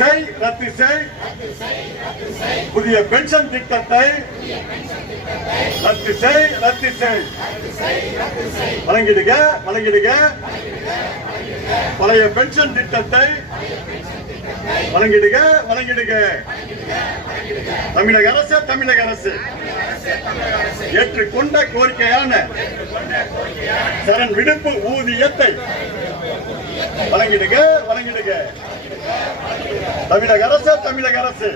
செய் ரத்து செய் புதிய பென்ஷன் திட்டத்தை. ரத்து செய் ரத்து செய் வழங்கிடுங்க வழங்கிடுங்க பழைய பென்ஷன் திட்டத்தை. வழங்கிடுங்க வழங்கிடுங்க தமிழக அரசு தமிழக அரசு. ஏற்றுக்கொண்ட கோரிக்கையான சரண் விடுப்பு ஊதியத்தை. வழங்கிடுங்க வழங்கிடுங்க தமிழக அரசு தமிழக அரசு.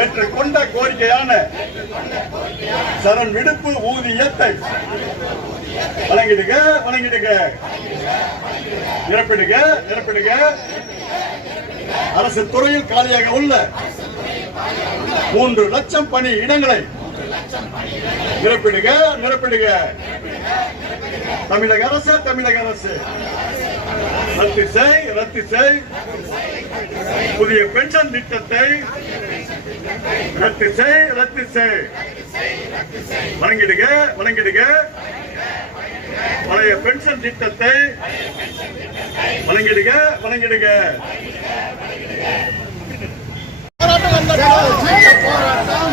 ஏற்றுக்கொண்ட கோரிக்கையான சரண் விடுப்பு ஊதியத்தை வழங்கிடுங்க வழங்கிடுங்க. நிரப்பிடுங்க நிரப்பிடுங்க. அரசு துறையில் காலியாக உள்ள மூன்று லட்சம் பணி இடங்களை நிரப்பிடுங்க நிரப்பிடுக தமிழக அரசு தமிழக அரசு. ரத்து செய் ரத்து செய். புதிய பென்ஷன் திட்டத்தை ரத்து செய் ரத்து செய். வழங்கிடுக வழங்கிடுக. பழைய பென்ஷன் திட்டத்தை வழங்கிடுக போராட்டம்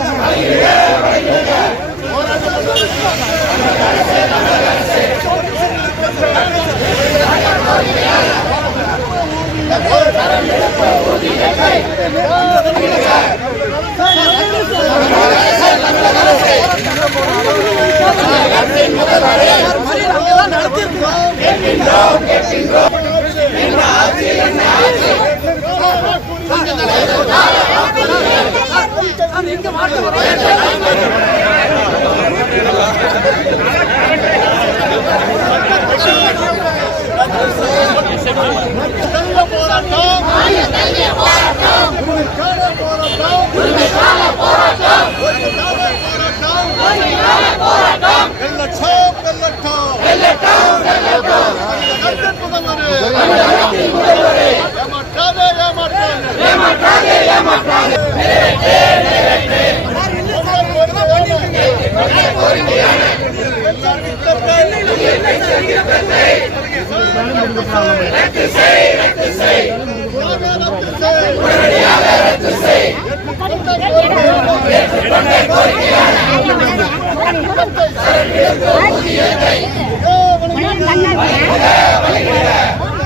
வெள்ளட்டம் ஏமாற்றாதே ஏமாற்றாதே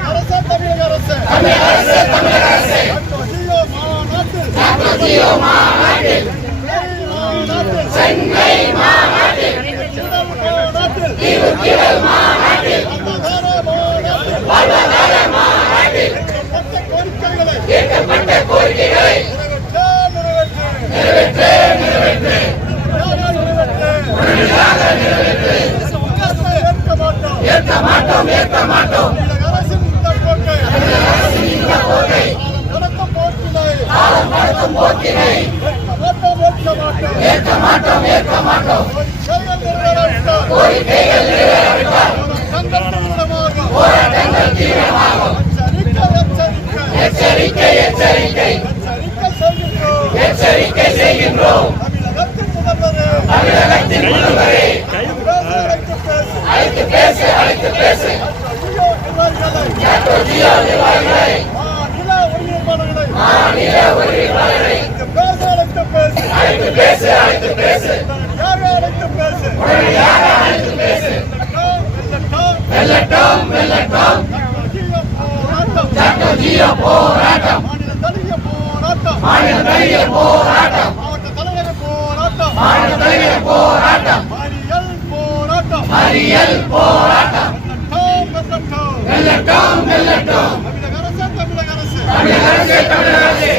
அரசு தமிழக அரசு தமிழக அரசு மாநாட்டில் சென்னை மாநாட்டில் கேட்கப்பட்ட கோரிக்கைகளை நிறைவேற்று நிறைவேற்று ஏற்க மாட்டோம் ஏற்க மாட்டோம். ஏற்க மாட்டோம் ஏற்க மாட்டோம் கோரிக்கைகள் நிறைவேறாவிட்டால் போராட்டங்கள் தீவிரமாகும் எச்சரிக்கை எச்சரிக்கை எச்சரிக்கை செய்கின்றோம் தமிழகத்தின் முதல்வரே அழைத்து பேசு அழைத்து பேசு ஜியோ நிர்வாகிகளை மாநில உரிமையாளர்களை அழைத்து பேசு அழைத்து பேசு உடனடியாக அழைத்து பேசு வெல்லட்டும் வெல்லட்டும் டாக்டர் ஜியோ போராட்டம் மாநில தழுவிய போராட்டம் மாநில தழுவிய போராட்டம் மறியல் போராட்டம் தமிழக அரசு தமிழக அரசு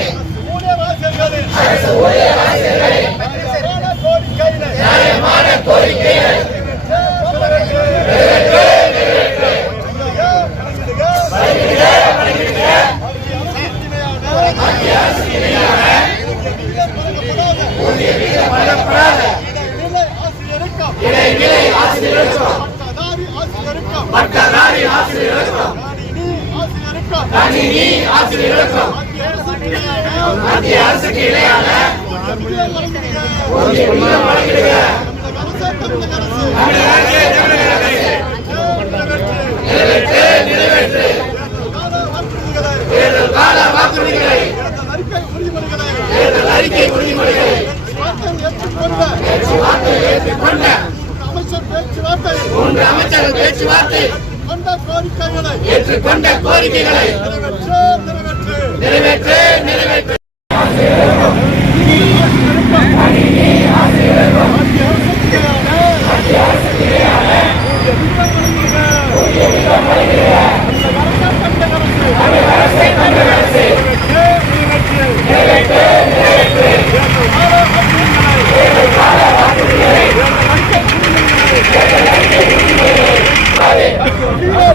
கணினி ஆசிரியருக்கும் மத்திய அரசுக்கு இணையான நிறைவேற்று நிறைவேற்று. தேர்தல் கால வாக்குறுதிகளை தேர்தல் அறிக்கை உறுதிமொழிகளை பேச்சுவார்த்தை ஏற்றுக்கொண்ட அமைச்சர் பேச்சுவார்த்தை மூன்று அமைச்சர்கள் பேச்சுவார்த்தை கோரிக்கைகளை ஏற்றுக்கொண்ட கோரிக்கைகளை நிறைவேற்று நிறைவேற்று நிறைவேற்று நிறைவேற்று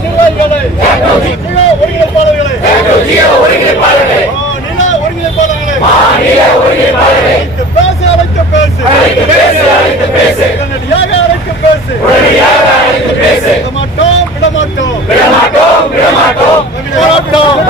நிர்வாகிகளை நில ஒருங்கிணைப்பாளர்களை ஜியோ ஒருங்கிணைப்பாளர்களே நில ஒருங்கிணைப்பாளர்களை மாநில ஒருங்கிணைப்பாளர்களே அழைத்து பேசு அழைத்து பேசு அழைத்து பேசு அழைத்து பேசு உடனடியாக அழைத்து பேசு உடனடியாக அழைத்து பேசு விட மாட்டோம் விட மாட்டோம் விடமாட்டோம் விடமாட்டோம் போராட்டம் வெள்ளட்டும் வெள்ளட்டும் வெல்லட்டும் வெல்லட்டும் மாநில தழுவிய போராட்டம் மாநில தழுவிய போராட்டம் மறியல் போராட்டம் மறியல் போராட்டம் வெள்ளட்டும் வெள்ளட்டும் வெல்லட்டும் வெல்லட்டும் தமிழக அரசு தமிழக அரசு தமிழக அரசே தமிழக அரசே தமிழகத்தின் முதல்வரே தமிழகத்தின் முதல்வரே அழைத்து பேசு அழைத்து பேசு அழைத்து பேசு அழைத்து பேசு ஜியோ நிர்வாகிகளை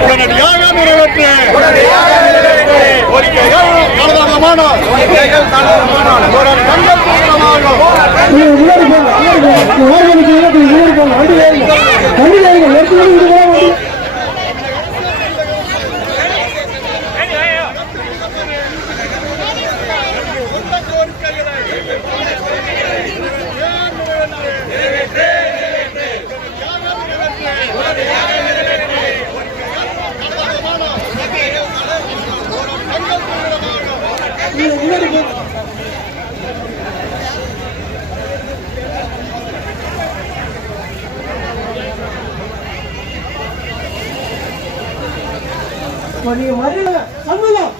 உடனடியாக நிறைவேற்று. கோரிக்கைகள் காலதாமதமான போராட்டங்கள் நீங்க மறியல சண்முகம்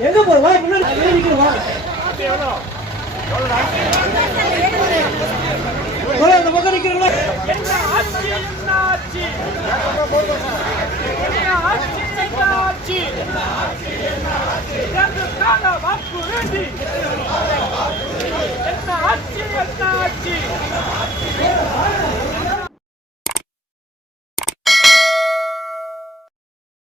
எங்க போற? வா முன்னாடி வெளியே வா. போல அந்த பக்கம் வாக்கு வேண்டி என்ன ஆட்சி என்ன ஆட்சி?